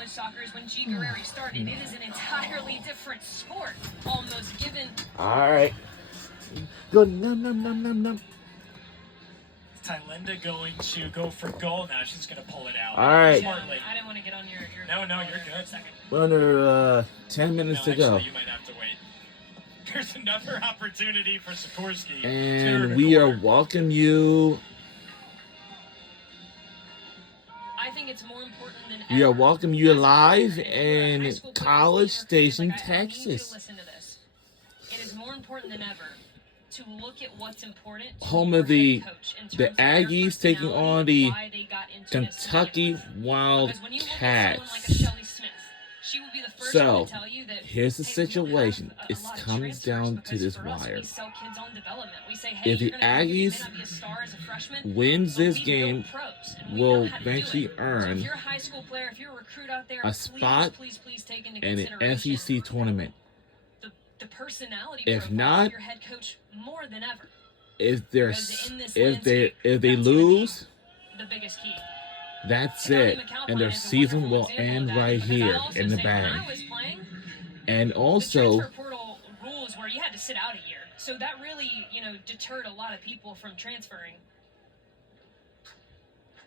college soccer is when G. Guerrero started. It is an entirely different sport, almost given. All right. Go num. Tylenda going to go for goal now. She's going to pull it out. All right. Smartly. I didn't want to get on your No, you're good. Second. We're under 10 minutes to go. You might have to wait. There's another opportunity for Sikorsky. And we are welcoming you. I think it's more important than We are ever. welcoming you live in High school College players, Station, like, I need you to Texas. listen to this. It is more important than ever to look at what's important. Home of the Aggies taking on the Kentucky Wildcats. So, here's the situation. It comes down to this wire. If the Aggies wins this game, will eventually earn a spot in the SEC tournament. If not, if they lose, that's it, and their season will end right here in the bag. And also, the transfer portal rules where you had to sit out a year, so that really, deterred a lot of people from transferring.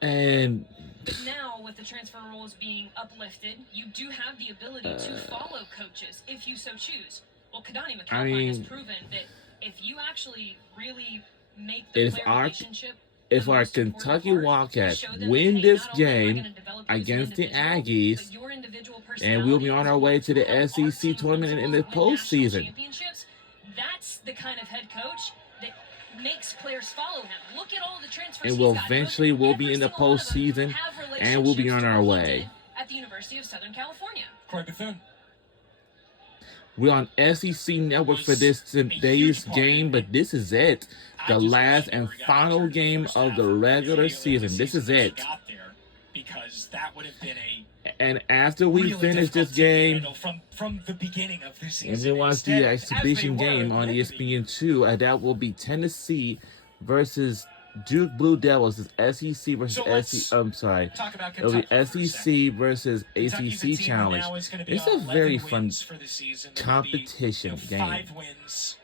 And but now, with the transfer rules being uplifted, you do have the ability to follow coaches if you so choose. Well, Kadani McAlpine has proven that if you actually really make the player relationship. If our Kentucky Wildcats win this game against the Aggies, and we'll be on our way to the SEC tournament in the postseason. That's the kind of head coach that makes players follow him. Look at all the transfers. And we'll be in the postseason, and we'll be on our way. At the University of Southern California. Corey Bethune. We're on SEC Network for today's game, but this is it. The last and final game of the regular season. This is it. Because that would have been and after we finish this game, from the beginning of this season, and then watch the exhibition game on ESPN2, that will be Tennessee versus Duke Blue Devils. Is SEC versus SEC. I'm sorry. It'll be SEC versus ACC challenge. It's a very fun competition game. 5 wins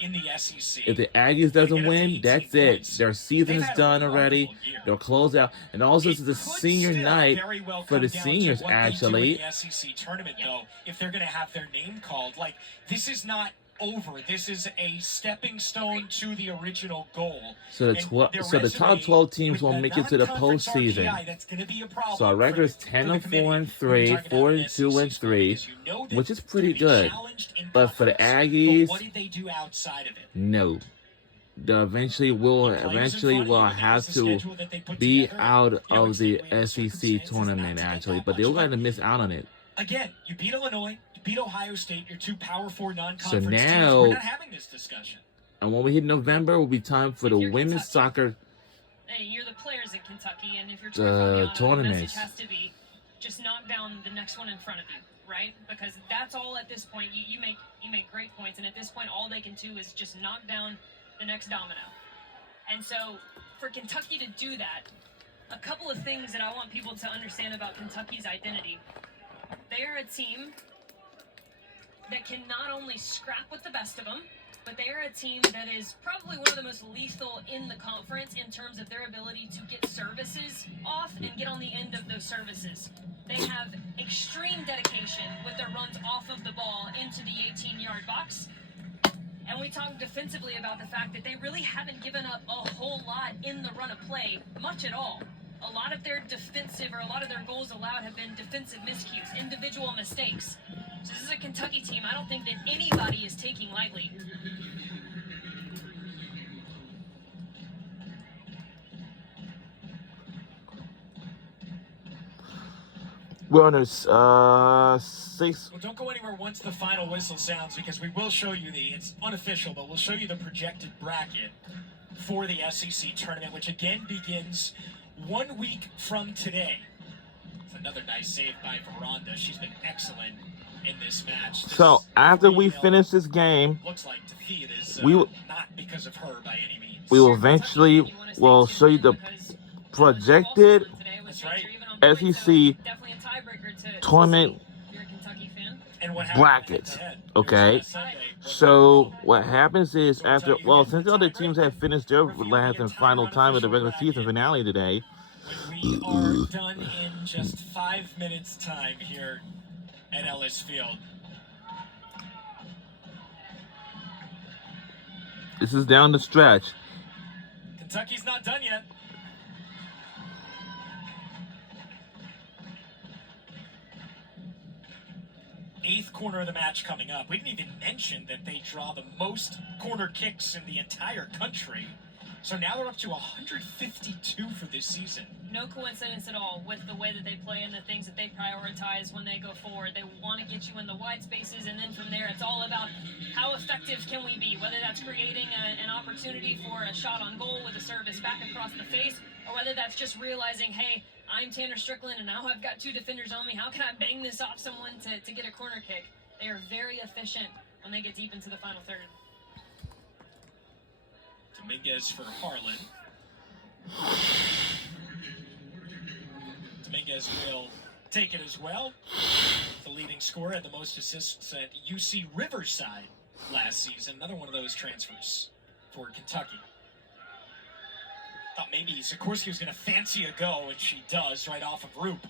in the SEC. If the Aggies doesn't win, that's it. Their season is done already. They'll close out. And also, this is the senior night for the seniors, actually. The SEC tournament, though, if they're going to have their name called, this is not over. This is a stepping stone to the original goal. So the top 12 teams will make it to the postseason. So our record is 10-4-3, 4-2-3, which is pretty good. But for the Aggies, what did they do outside of it? No. They eventually will have to be out of the SEC tournament, actually. But they're going to miss out on it. Again, you beat Illinois. Beat Ohio State, your 2 Power 4 non-conference teams. We're not having this discussion. And when we hit November, will be time for the women's soccer. Hey, you're the players in Kentucky, and if you're tournament, the message has to be just knock down the next one in front of you, right? Because that's all at this point. You make great points, and at this point, all they can do is just knock down the next domino. And so, for Kentucky to do that, a couple of things that I want people to understand about Kentucky's identity. They are a team that can not only scrap with the best of them, but they are a team that is probably one of the most lethal in the conference in terms of their ability to get services off and get on the end of those services. They have extreme dedication with their runs off of the ball into the 18-yard box. And we talked defensively about the fact that they really haven't given up a whole lot in the run of play, much at all. A lot of their defensive or a lot of their goals allowed have been defensive miscues, individual mistakes. So this is a Kentucky team I don't think that anybody is taking lightly. We're on 6. Well, don't go anywhere once the final whistle sounds, because we will show you it's unofficial, but we'll show you the projected bracket for the SEC tournament, which again begins 1 week from today. It's another nice save by Veranda. She's been excellent in this match. So after we finish this game, looks like defeat is not because of her by any means. We will eventually show you the projected SEC tiebreaker to tournament see if you're a Kentucky fan. And what brackets. Okay. So what happens is since the other teams have finished their last and final time of the regular season finale today, we are done in just 5 minutes time here at Ellis Field. this is down the stretch. Kentucky's not done yet. Eighth corner of the match coming up. We didn't even mention that they draw the most corner kicks in the entire country. So now they're up to 152 for this season. No coincidence at all with the way that they play and the things that they prioritize when they go forward. They want to get you in the wide spaces, and then from there it's all about how effective can we be, whether that's creating an opportunity for a shot on goal with a service back across the face, or whether that's just realizing, hey, I'm Tanner Strickland and now I've got 2 defenders on me. How can I bang this off someone to get a corner kick? They are very efficient when they get deep into the final third. Dominguez for Harlan. Dominguez will take it as well. The leading scorer, had the most assists at UC Riverside last season. Another one of those transfers for Kentucky. Thought maybe Sikorsky was going to fancy a go, and she does right off of Roop.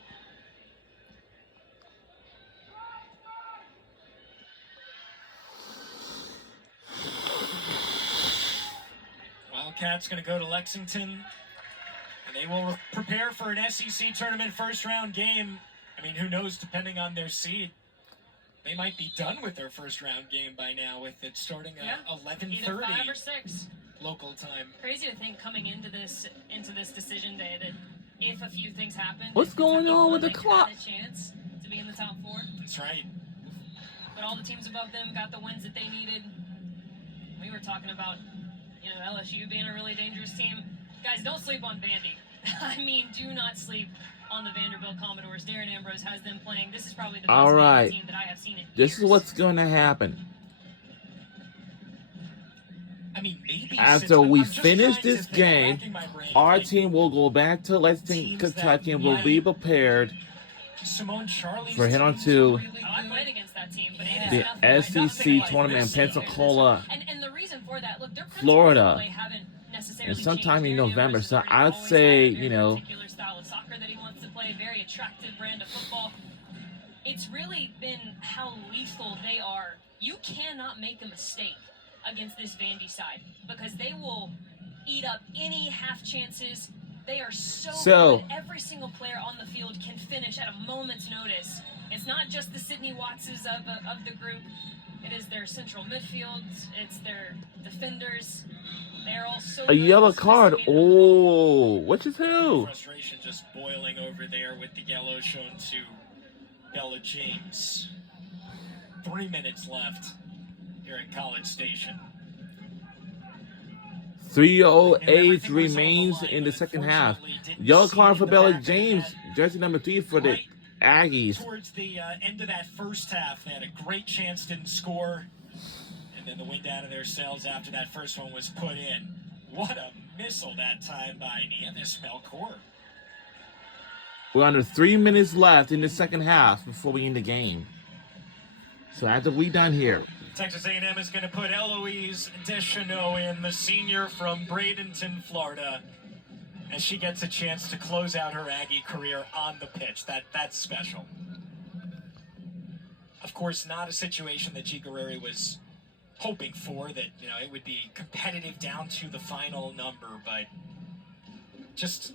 Wildcats going to go to Lexington, and they will prepare for an SEC tournament first round game. I mean, who knows, depending on their seed. They might be done with their first round game by now, with it starting at 11:30. Either 5 or 6. Local time. Crazy to think coming into this decision day that if a few things happen, What's going on with the clock? Had a chance to be in the top 4. That's right. But all the teams above them got the wins that they needed. We were talking about, LSU being a really dangerous team. Guys, don't sleep on Vandy. I mean, do not sleep on the Vanderbilt Commodores. Darren Ambrose has them playing. This is probably the best Vandy team that I have seen in years. This is what's going to happen. I mean, maybe after we finish this game, our team will go back to Lexington, Kentucky, and we'll be prepared for head on to the SEC tournament in Pensacola, Florida, and sometime in November. So I'd say, very attractive brand of football. It's really been how lethal they are. You cannot make a mistake against this Vandy side because they will eat up any half chances. They are so good. Every single player on the field can finish at a moment's notice. It's not just the Sydney Wattses of the group. It is their central midfields. It's their defenders. They're all so a yellow card. Oh, what you do? Frustration just boiling over there with the yellow shown to Bella James. 3 minutes left here at College Station. 3:08 remains in the second half. Yellow card for Bella James, jersey number 3 for the Aggies. Towards the end of that first half, they had a great chance, didn't score. And then the wind out of their sails after that first one was put in. What a missile that time by Nieves Melchor. We're under 3 minutes left in the second half before we end the game. So after we done here, Texas A&M is going to put Eloise Deschanel in, the senior from Bradenton, Florida, as she gets a chance to close out her Aggie career on the pitch. That's special. Of course, not a situation that G. Guerreri was hoping for, that it would be competitive down to the final number, but just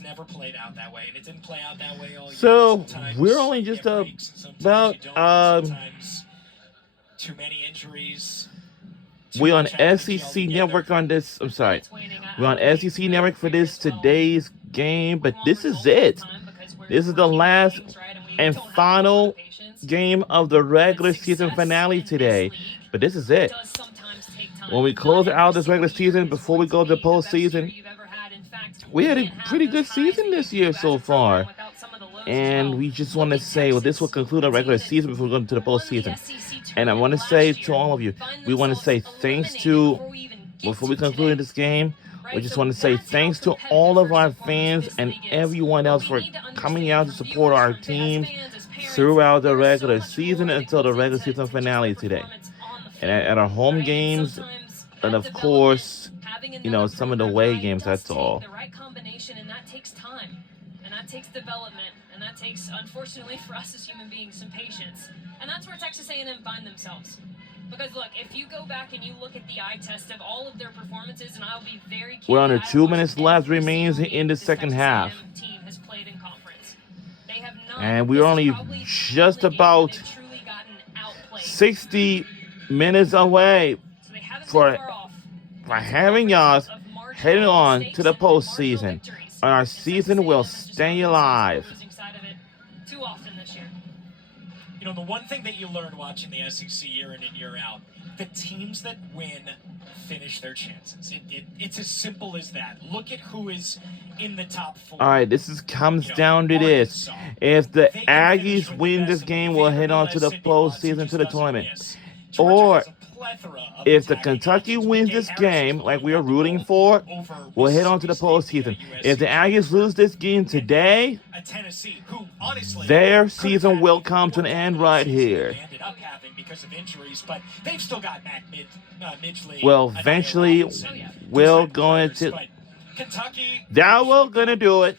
never played out that way, and it didn't play out that way all year. So sometimes we're only just about sometimes too many injuries. We're on SEC Network on this. I'm sorry. We're on SEC Network for this today's game, but this is it. This is the last and final game of the regular season finale today. But this is it. When we close out this regular season before we go to the postseason, we had a pretty good season this year so far. And we just want to say, this will conclude our regular season before we go into the postseason. And I want to say to all of you, we want to say thanks to, before we conclude this game, right? We just So want to say that's how thanks to competitive all of our first and fans foremost and this league is. everyone But else we for need to coming understand out to from support viewers, our from teams fans, as parents, throughout the there is so regular much season more that until the goes regular into season just finale their today. performance on the And field, at our home right? games, Sometimes and that of development, course, having you know, another some of the program away eye games, does that's take all. the right combination, and that takes time, and that takes development, and that takes, unfortunately for us as human beings, some patience. And that's where Texas A&M find themselves. Because look, if you go back and you look at the eye test of all of their performances, and I'll be very candid, We're under I 2 watched minutes left every remains single in game the this second Texas half. A&M team has played in conference. They have not. And we're This is only probably just the only game where about they've truly gotten outplayed. 60 minutes away So they haven't been for far off. having y'all heading on to the postseason. And our And season Texas will A&M has just stay found themselves on the alive. losing side of it too often this year. You know, the one thing that you learn watching the SEC year in and year out, the teams that win finish their chances. It's as simple as that. Look at who is in the top 4. All right, comes down to this. If the Aggies win this game, we'll head on to the postseason, to the tournament. Or if the Kentucky wins this game, like we are rooting for, we'll head on to the postseason. If the Aggies lose this game today, their season will come to an end right here. Because of injuries, but they've still got Mac Midgley. Well, eventually, we're going to. That we're gonna do it.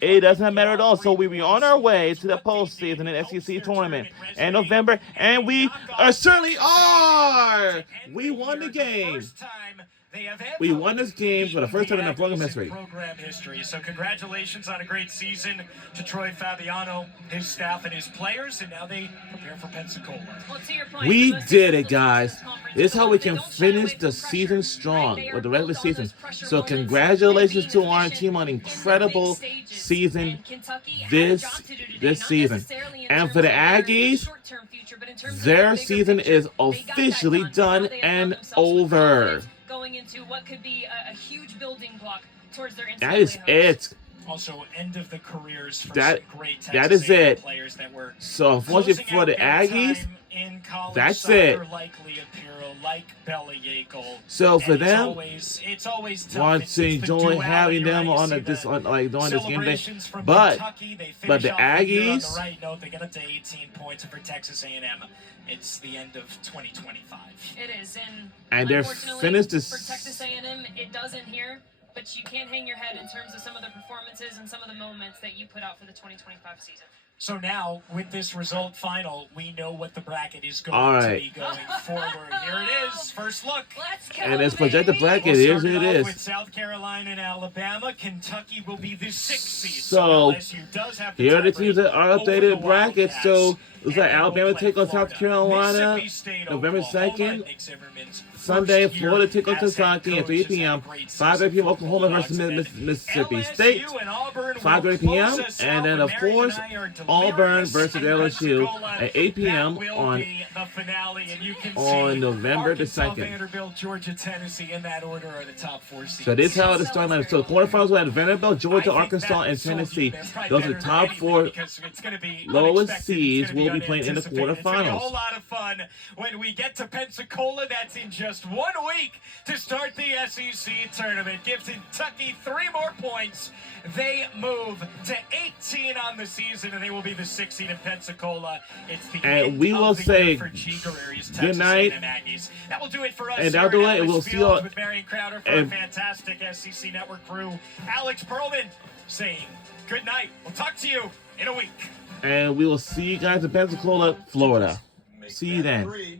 It doesn't matter at all. So we be on our way to the postseason and SEC tournament in November, and we certainly are. We won the game. We won this game for the first time in our program history. So congratulations on a great season to Troy Fabiano, his staff, and his players, and now they prepare for Pensacola. Well, to your point, We the most did it, difficult guys. conference This is how we can they don't shy away finish from the pressure, season strong right? They with the are regular built on season. those pressure So moments congratulations and to being our efficient team on in their big incredible stages. season And Kentucky had a this job to do today, this not season. necessarily in And terms for the of their Aggies, short-term future, but in terms of their bigger season picture. is They got that officially Now done they have found and themselves with over. confidence going into what could be a huge building block towards their That is NCAA hopes. it. Also, end of the careers for That- some great that Texas is it. players that were So unfortunately for the Aggies, in college that's soccer, it. like Leapiro, like Beliakel. So for And them, it's always tough. want It's to the enjoy duality, having them right? You on see this the on like during this game day. celebrations from But Kentucky, they but finish the off the year on Aggies, the right note. They get up to 18 points, and for Texas A&M, it's the end of 2025. It is, and they're unfortunately, finished for this. Texas A&M, it doesn't here, but you can't hang your head in terms of some of the performances and some of the moments that you put out for the 2025 season. So now, with this result final, we know what the bracket is going All to right. be going forward. Here it is, first look. Let's go, And it's projected baby! bracket. We'll Here's start who it off is. with South Carolina and Alabama. Kentucky will be the 6th seed. So, LSU does have the here are the tiebreak teams that are over updated the brackets. Wildcats, So looks like and they'll Alabama play take on South Florida. Carolina Mississippi State, November Oklahoma, 2nd. Nick Zimmerman's Sunday, first year Florida take on as head Kentucky at coach 3 has p.m. had a great 5 season p.m. for Oklahoma versus Bulldogs. Mississippi LSU State. and Auburn 5:30 will p.m. close us And out, then, but of Mary course, and I are Auburn delirious versus in LSU Pensacola. at 8 p.m. That will on be the finale, and you can on see November the Arkansas, 2nd. Vanderbilt, Georgia, Tennessee in that order are the top 4 seeds. So this is how the starting lineup. So the quarterfinals will have Vanderbilt, Georgia, Arkansas, and Tennessee. Those are the top 4 lowest seeds will be playing in the It's going to be a quarterfinals. whole lot of fun when we get to Pensacola. That's in just 1 week to start the SEC tournament. Give Kentucky 3 more points. They move to 18 on the season, and they will be the 6th seed in Pensacola. It's the And end we of will the say year for G. Guerreri's good Texas night. A&M Aggies. That will do it for us. And here after at that, Ellis we'll see Field you- with Marion Crowder for and- a fantastic SEC Network crew. Alex Perlman saying good night. We'll talk to you in a week. And we will see you guys in Pensacola, Florida. See you then.